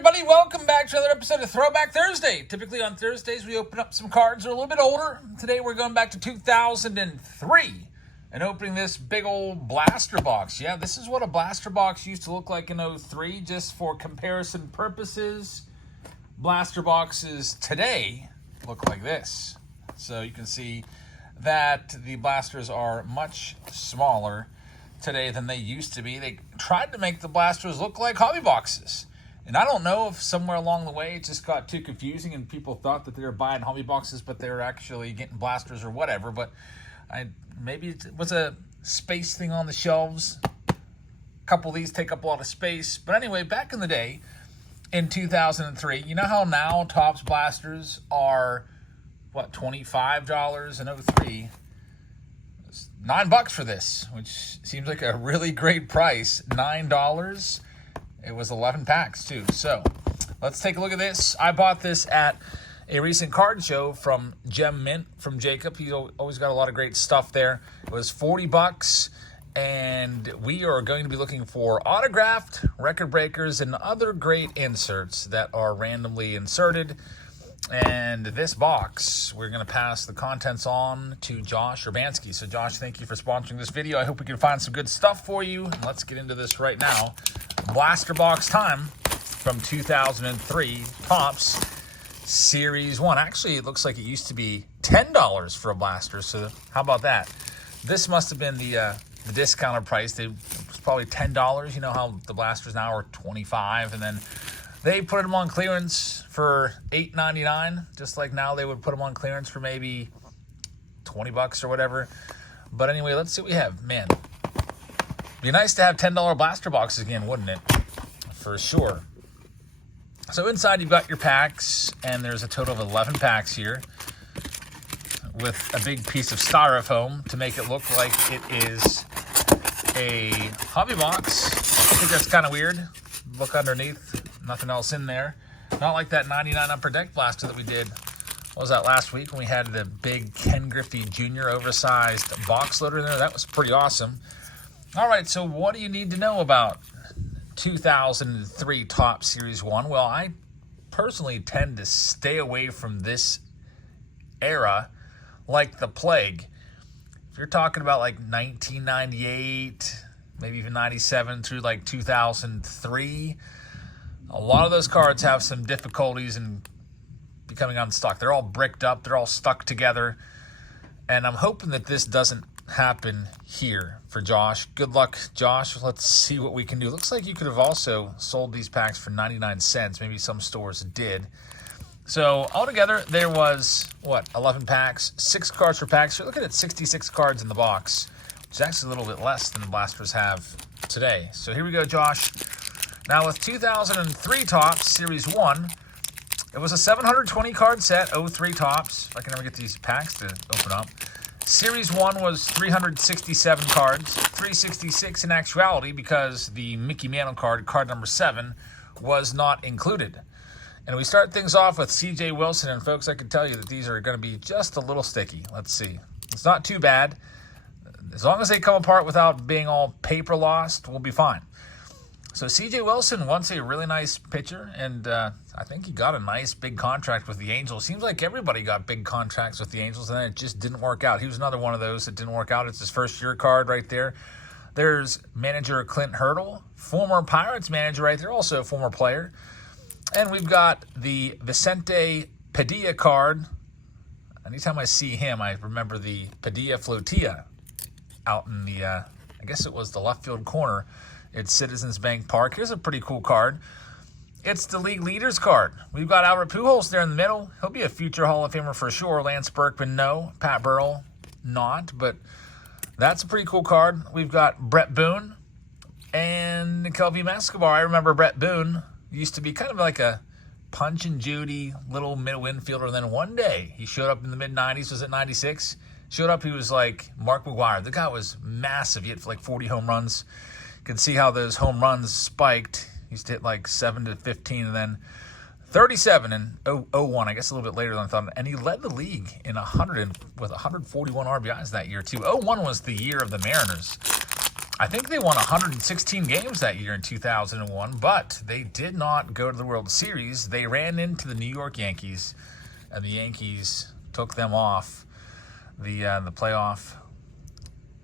everybody? Welcome back to another episode of Throwback Thursday. Typically on Thursdays, we open up some cards that are a little bit older. Today, we're going back to 2003 and opening this big old blaster box. Yeah, this is what a blaster box used to look like in 03, just for comparison purposes. Blaster boxes today look like this. So you can see that the blasters are much smaller today than they used to be. They tried to make the blasters look like hobby boxes. And I don't know if somewhere along the way it just got too confusing and people thought that they were buying hobby boxes, but they were actually getting blasters or whatever. But maybe it was a space thing on the shelves. A couple of these take up a lot of space. But anyway, back in the day, in 2003, you know how now TOPPS blasters are, what, $25 in 03? It's $9 for this, which seems like a really great price. $9. It was 11 packs, too. So, let's take a look at this. I bought this at a recent card show from Gem Mint, from Jacob. He's always got a lot of great stuff there. It was $40, and we are going to be looking for autographed record breakers and other great inserts that are randomly inserted. And this box, we're going to pass the contents on to Josh Urbanski. So, Josh, thank you for sponsoring this video. I hope we can find some good stuff for you. And let's get into this right now. Blaster box time from 2003, TOPPS Series 1. Actually, it looks like it used to be $10 for a blaster, so how about that? This must have been the discounted price. It was probably $10. You know how the blasters now are $25, and then they put them on clearance for $8.99, just like now they would put them on clearance for maybe $20 or whatever. But anyway, let's see what we have. Man, be nice to have $10 blaster boxes again, wouldn't it? For sure. So inside you've got your packs, and there's a total of 11 packs here with a big piece of styrofoam to make it look like it is a hobby box. I think that's kind of weird. Look underneath, nothing else in there. Not like that 99 Upper Deck blaster that we did. What was that, last week when we had the big Ken Griffey Jr. oversized box loader in there? That was pretty awesome. All right, so what do you need to know about 2003 TOPPS Series 1? Well, I personally tend to stay away from this era like the plague. If you're talking about like 1998, maybe even 97 through like 2003, a lot of those cards have some difficulties in becoming unstuck. They're all bricked up. They're all stuck together. And I'm hoping that this doesn't happen here for Josh. Good luck, Josh. Let's see what we can do. Looks like you could have also sold these packs for 99 cents. Maybe some stores did. So altogether, there was, 11 packs, 6 cards per pack. So you're looking at 66 cards in the box, which is actually a little bit less than the blasters have today. So here we go, Josh. Now with 2003 TOPPS Series 1, it was a 720 card set, 03 TOPPS. If I can ever get these packs to open up. Series 1 was 367 cards, 366 in actuality because the Mickey Mantle card, card number 7, was not included. And we start things off with C.J. Wilson, and folks, I can tell you that these are going to be just a little sticky. Let's see. It's not too bad. As long as they come apart without being all paper lost, we'll be fine. So C.J. Wilson, once a really nice pitcher, and I think he got a nice big contract with the Angels. Seems like everybody got big contracts with the Angels, and then it just didn't work out. He was another one of those that didn't work out. It's his first year card right there. There's manager Clint Hurdle, former Pirates manager right there, also a former player. And we've got the Vicente Padilla card. Anytime I see him, I remember the Padilla Flotilla out in the, I guess it was the left field corner. It's Citizens Bank Park. Here's a pretty cool card. It's the league leaders card. We've got Albert Pujols there in the middle. He'll be a future Hall of Famer for sure. Lance Berkman, no. Pat Burrell, not. But that's a pretty cool card. We've got Brett Boone and Kelvin Escobar. I remember Brett Boone used to be kind of like a Punch and Judy little middle infielder. And then one day he showed up in the mid-90s. Was it 96? Showed up, he was like Mark McGwire. The guy was massive. He hit like 40 home runs. You can see how those home runs spiked. He used to hit like 7 to 15 and then 37 in 01, I guess a little bit later than I thought. And he led the league in with 141 RBIs that year too. 01 was the year of the Mariners. I think they won 116 games that year in 2001, but they did not go to the World Series. They ran into the New York Yankees, and the Yankees took them off the playoff,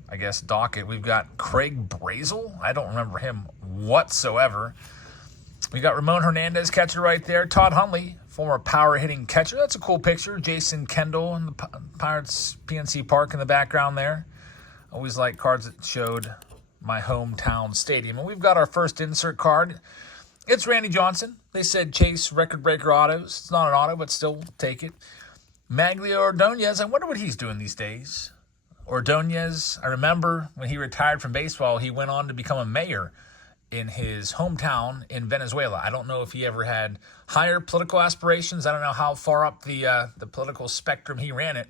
I guess, docket. We've got Craig Brazel. I don't remember him whatsoever. We got Ramon Hernandez, catcher right there. Todd Hundley, former power-hitting catcher. That's a cool picture. Jason Kendall in the Pirates PNC Park in the background there. Always like cards that showed my hometown stadium. And we've got our first insert card. It's Randy Johnson. They said Chase record breaker autos. It's not an auto, but still take it. Maglio Ordonez. I wonder what he's doing these days. Ordonez, I remember when he retired from baseball, he went on to become a mayor in his hometown in Venezuela. I don't know if he ever had higher political aspirations. I don't know how far up the political spectrum he ran it.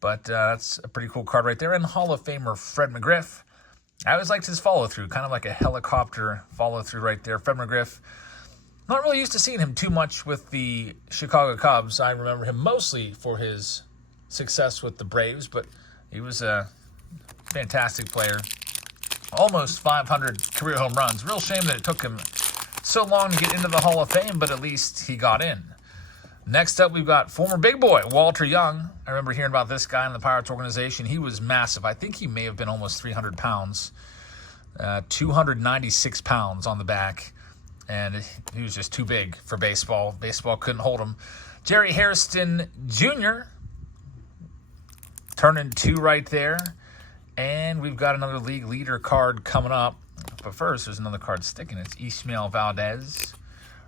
But that's a pretty cool card right there. And Hall of Famer Fred McGriff. I always liked his follow-through, kind of like a helicopter follow-through right there. Fred McGriff, not really used to seeing him too much with the Chicago Cubs. I remember him mostly for his success with the Braves, but he was a fantastic player. Almost 500 career home runs. Real shame that it took him so long to get into the Hall of Fame, but at least he got in. Next up, we've got former big boy, Walter Young. I remember hearing about this guy in the Pirates organization. He was massive. I think he may have been almost 300 pounds, 296 pounds on the back, and he was just too big for baseball. Baseball couldn't hold him. Jerry Hairston Jr., turning 2 right there. And we've got another league leader card coming up. But first, there's another card sticking. It's Ismael Valdez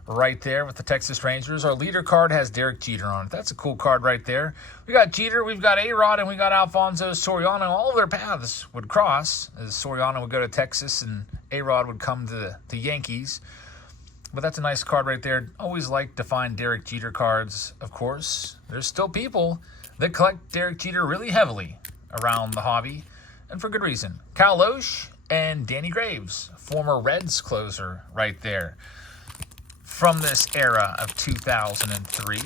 right there with the Texas Rangers. Our leader card has Derek Jeter on it. That's a cool card right there. We got Jeter, we've got A-Rod, and we got Alfonso Soriano. All of their paths would cross as Soriano would go to Texas and A-Rod would come to the Yankees. But that's a nice card right there. Always like to find Derek Jeter cards, of course. There's still people that collect Derek Jeter really heavily around the hobby, and for good reason. Cal Loesch and Danny Graves, former Reds closer right there from this era of 2003.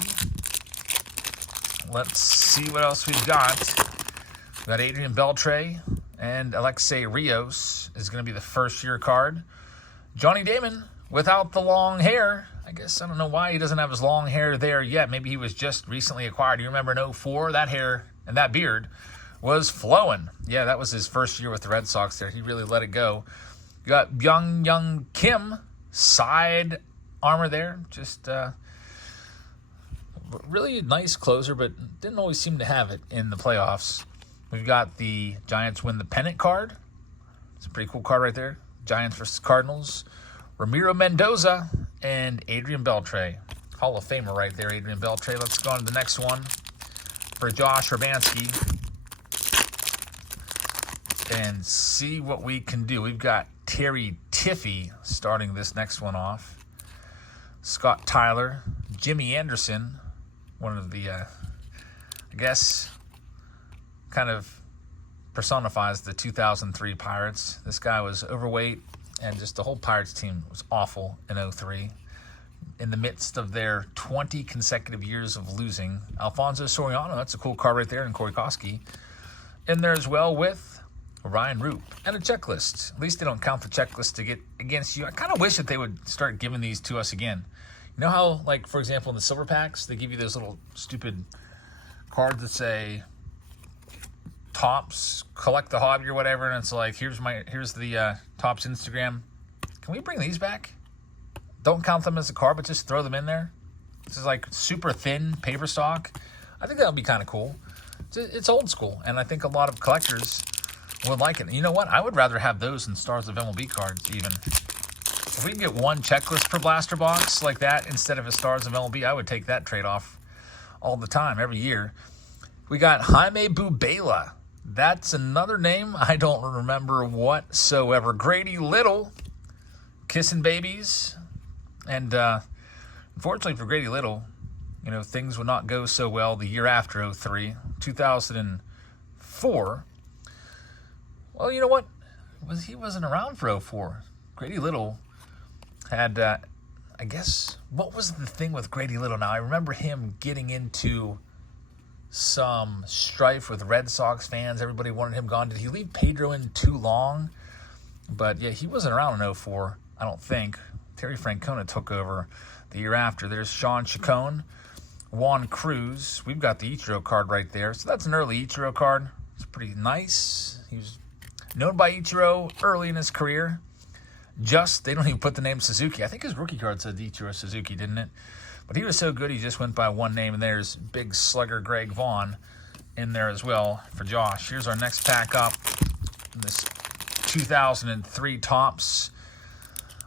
Let's see what else we've got. We've got Adrian Beltre and Alexei Rios is going to be the first-year card. Johnny Damon without the long hair. I guess I don't know why he doesn't have his long hair there yet. Maybe he was just recently acquired. You remember in 04, that hair and that beard was flowing. Yeah, that was his first year with the Red Sox there. He really let it go. You got Young Kim, side armor there. Just really nice closer, but didn't always seem to have it in the playoffs. We've got the Giants win the pennant card. It's a pretty cool card right there. Giants versus Cardinals. Ramiro Mendoza and Adrian Beltre. Hall of Famer right there, Adrian Beltre. Let's go on to the next one for Josh Urbanski and see what we can do. We've got Terry Tiffy starting this next one off. Scott Tyler, Jimmy Anderson, one of the, I guess, kind of personifies the 2003 Pirates. This guy was overweight, and just the whole Pirates team was awful in 03. In the midst of their 20 consecutive years of losing. Alfonso Soriano, that's a cool card right there, and Corey Koski in there as well with Ryan Roop. And a checklist. At least they don't count the checklist to get against you. I kind of wish that they would start giving these to us again. You know how, like, for example, in the silver packs, they give you those little stupid cards that say TOPPS, collect the hobby or whatever, and it's like, here's the TOPPS Instagram. Can we bring these back? Don't count them as a card, but just throw them in there. This is like super thin paper stock. I think that would be kind of cool. It's old school, and I think a lot of collectors would like it. You know what? I would rather have those than Stars of MLB cards even. If we can get one checklist per blaster box like that instead of a Stars of MLB, I would take that trade-off all the time, every year. We got Jaime Bubela. That's another name I don't remember whatsoever. Grady Little, kissing babies. And unfortunately for Grady Little, you know, things would not go so well the year after 03. 2004. Well, you know what? He wasn't around for 04. Grady Little had, I guess, what was the thing with Grady Little now? I remember him getting into some strife with Red Sox fans. Everybody wanted him gone. Did he leave Pedro in too long? But, yeah, he wasn't around in 04, I don't think. Terry Francona took over the year after. There's Sean Chacon, Juan Cruz. We've got the Ichiro card right there. So that's an early Ichiro card. It's pretty nice. He was known by Ichiro early in his career. They don't even put the name Suzuki. I think his rookie card said Ichiro Suzuki, didn't it? But he was so good, he just went by one name. And there's big slugger Greg Vaughn in there as well for Josh. Here's our next pack up. This 2003 Topps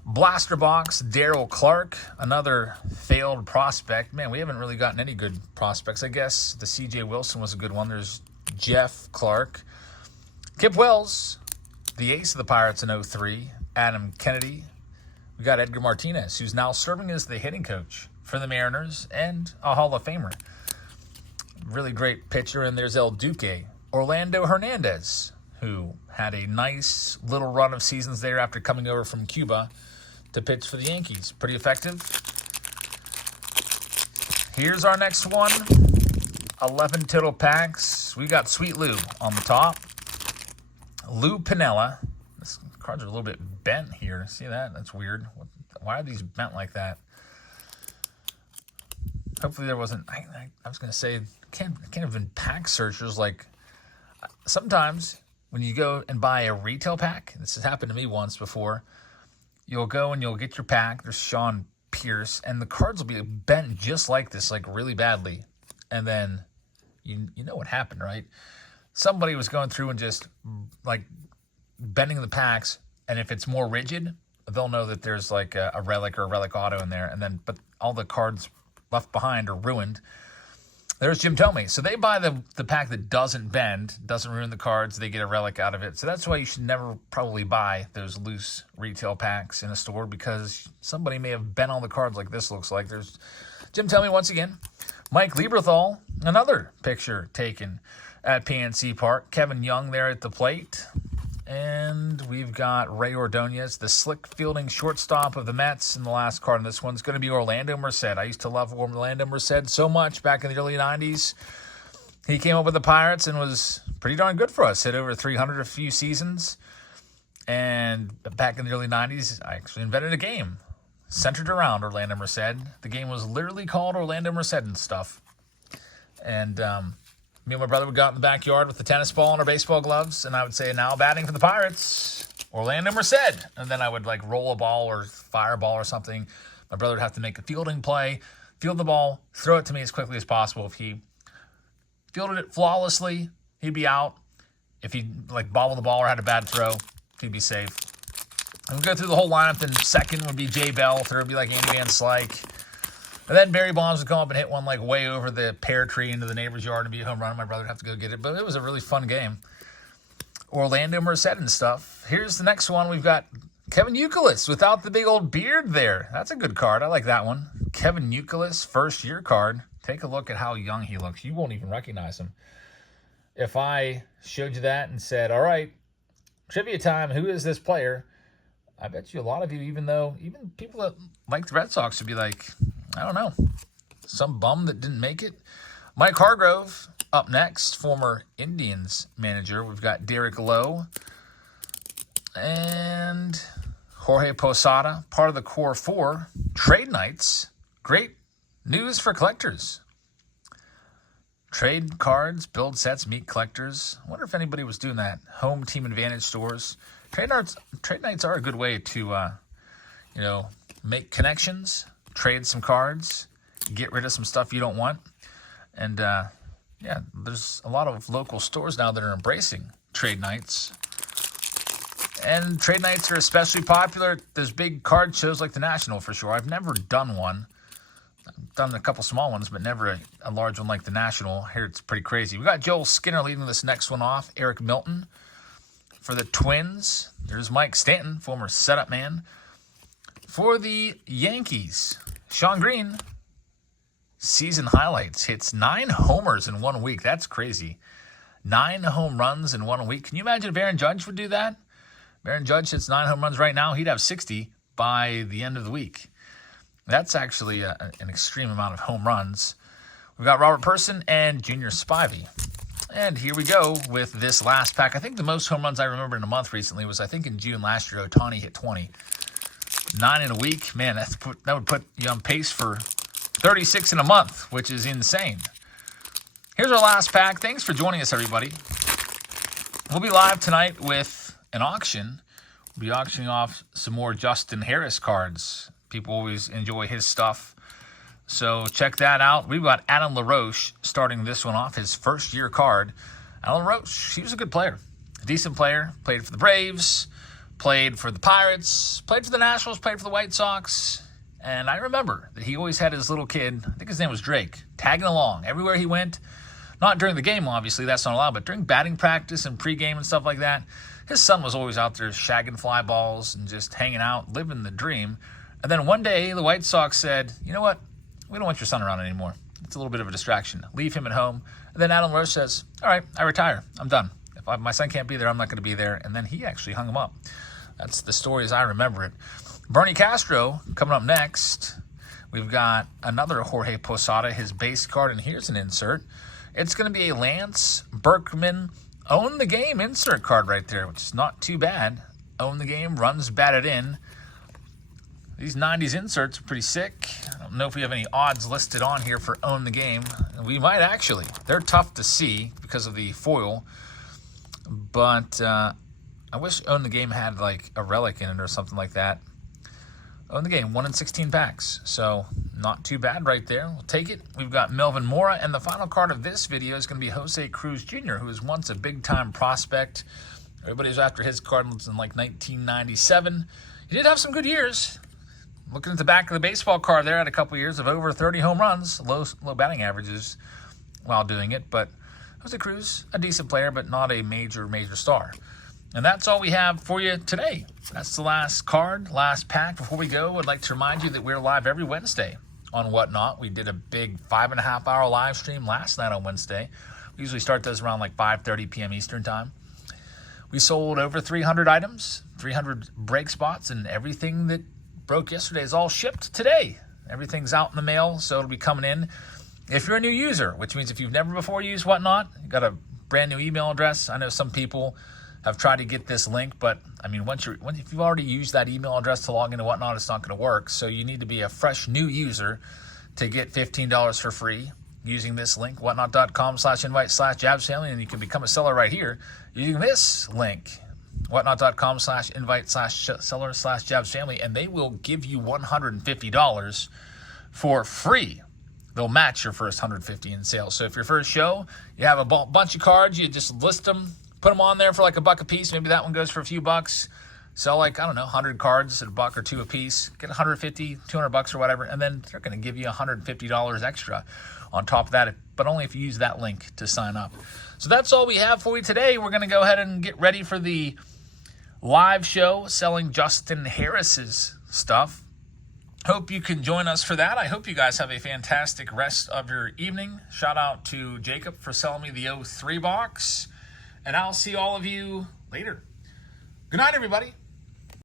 Blaster Box, Darryl Clark, another failed prospect. Man, we haven't really gotten any good prospects. I guess the C.J. Wilson was a good one. There's Jeff Clark. Kip Wells, the ace of the Pirates in 03. Adam Kennedy. We got Edgar Martinez, who's now serving as the hitting coach for the Mariners and a Hall of Famer. Really great pitcher. And there's El Duque, Orlando Hernandez, who had a nice little run of seasons there after coming over from Cuba to pitch for the Yankees. Pretty effective. Here's our next one. 11 total packs. We got Sweet Lou on the top. Lou Piniella. This cards are a little bit bent here. See that? That's weird. Why are these bent like that? Hopefully there wasn't... I was going to say, can't have been pack searchers. Like, sometimes when you go and buy a retail pack, this has happened to me once before, you'll go and you'll get your pack. There's Sean Pierce, and the cards will be bent just like this, like really badly. And then you know what happened, right? Somebody was going through and just like bending the packs, and if it's more rigid, they'll know that there's like a relic or a relic auto in there. And then, but all the cards left behind are ruined. There's Jim Tomey. So they buy the pack that doesn't bend, doesn't ruin the cards. They get a relic out of it. So that's why you should never probably buy those loose retail packs in a store, because somebody may have bent all the cards like this looks like. There's Jim Tomey once again. Mike Lieberthal, another picture taken at PNC Park. Kevin Young there at the plate. And we've got Ray Ordonez, the slick fielding shortstop of the Mets. And the last card on this one's going to be Orlando Merced. I used to love Orlando Merced so much back in the early 90s. He came up with the Pirates and was pretty darn good for us. Hit over 300 a few seasons. And back in the early 90s, I actually invented a game centered around Orlando Merced. The game was literally called Orlando Merced and stuff. And me and my brother would go out in the backyard with the tennis ball and our baseball gloves, and I would say, now batting for the Pirates, Orlando Merced. And then I would like roll a ball or fire a ball or something. My brother would have to make a fielding play, field the ball, throw it to me as quickly as possible. If he fielded it flawlessly, he'd be out. If he like bobbled the ball or had a bad throw, he'd be safe. And we'd go through the whole lineup, and second would be Jay Bell, third would be like Andy Van Slyke. And then Barry Bonds would come up and hit one like way over the pear tree into the neighbor's yard and be a home run. My brother would have to go get it. But it was a really fun game. Orlando Merced and stuff. Here's the next one. We've got Kevin Youkilis without the big old beard there. That's a good card. I like that one. Kevin Youkilis, first year card. Take a look at how young he looks. You won't even recognize him. If I showed you that and said, all right, trivia time, who is this player? I bet you a lot of you, even people that like the Red Sox would be like, I don't know, some bum that didn't make it. Mike Hargrove up next, former Indians manager. We've got Derek Lowe and Jorge Posada, part of the core four. Trade nights, great news for collectors. Trade cards, build sets, meet collectors. I wonder if anybody was doing that. Home team advantage stores. Trade nights are a good way to, make connections, trade some cards, get rid of some stuff you don't want. And, there's a lot of local stores now that are embracing trade nights. And trade nights are especially popular at those big card shows like the National, for sure. I've never done one. I've done a couple small ones, but never a large one like the National. Here it's pretty crazy. We got Joel Skinner leading this next one off. Eric Milton for the Twins. There's Mike Stanton, former setup man. For the Yankees, Sean Green, season highlights, hits 9 homers in 1 week. That's crazy. 9 home runs in 1 week. Can you imagine if Aaron Judge would do that? If Aaron Judge hits 9 home runs right now, he'd have 60 by the end of the week. That's actually an extreme amount of home runs. We've got Robert Person and Junior Spivey. And here we go with this last pack. I think the most home runs I remember in a month recently was, I think in June last year, Ohtani hit 20. 9 in a week. Man, that would put you on pace for 36 in a month, which is insane. Here's our last pack. Thanks for joining us, everybody. We'll be live tonight with an auction. We'll be auctioning off some more Justin Harris cards. People always enjoy his stuff. So check that out. We've got Attn LaRoche starting this one off, his first-year card. Attn LaRoche, he was a good player. A decent player. Played for the Braves, played for the Pirates, played for the Nationals, played for the White Sox. And I remember that he always had his little kid, I think his name was Drake, tagging along everywhere he went. Not during the game, obviously, that's not allowed, but during batting practice and pregame and stuff like that, his son was always out there shagging fly balls and just hanging out, living the dream. And then one day, the White Sox said, you know what? We don't want your son around anymore. It's a little bit of a distraction. Leave him at home. And then Attn LaRoche says, all right, I retire. I'm done. If my son can't be there, I'm not going to be there. And then he actually hung him up. That's the story as I remember it. Bernie Castro coming up next. We've got another Jorge Posada, his base card, and here's an insert. It's going to be a Lance Berkman Own the Game insert card right there, which is not too bad. Own the Game, runs batted in. These 90s inserts are pretty sick. I don't know if we have any odds listed on here for Own the Game. We might actually. They're tough to see because of the foil. But I wish Own the Game had like a relic in it or something like that. Own the Game, 1 in 16 packs. So not too bad right there. We'll take it. We've got Melvin Mora. And the final card of this video is going to be Jose Cruz Jr., who was once a big-time prospect. Everybody was after his card in like 1997. He did have some good years. Looking at the back of the baseball card there, had a couple years of over 30 home runs, low batting averages while doing it. But Jose Cruz, a decent player, but not a major star. And that's all we have for you today. That's the last card, last pack. Before we go, I'd like to remind you that we're live every Wednesday on Whatnot. We did a big 5.5-hour live stream last night on Wednesday. We usually start those around like 5:30 p.m. Eastern time. We sold over 300 items, 300 break spots, and everything that broke yesterday is all shipped today. Everything's out in the mail, so it'll be coming in. If you're a new user, which means if you've never before used Whatnot, you got a brand new email address. I know some people have tried to get this link, but I mean, if you've already used that email address to log into Whatnot, it's not going to work. So you need to be a fresh new user to get $15 for free using this link, whatnot.com/invite/jabsfamily, and you can become a seller right here using this link, whatnot.com/invite/seller/jabsfamily, and they will give you $150 for free. They'll match your first $150 in sales. So if your first show, you have a bunch of cards, you just list them, put them on there for like $1 a piece. Maybe that one goes for a few bucks. Sell like, I don't know, 100 cards at $1 or $2 a piece. Get $150, $200 or whatever, and then they're going to give you $150 extra on top of that, but only if you use that link to sign up. So that's all we have for you today. We're going to go ahead and get ready for the live show selling Justin Harris's stuff. Hope you can join us for that. I hope you guys have a fantastic rest of your evening. Shout out to Jacob for selling me the 03 box. And I'll see all of you later. Good night, everybody.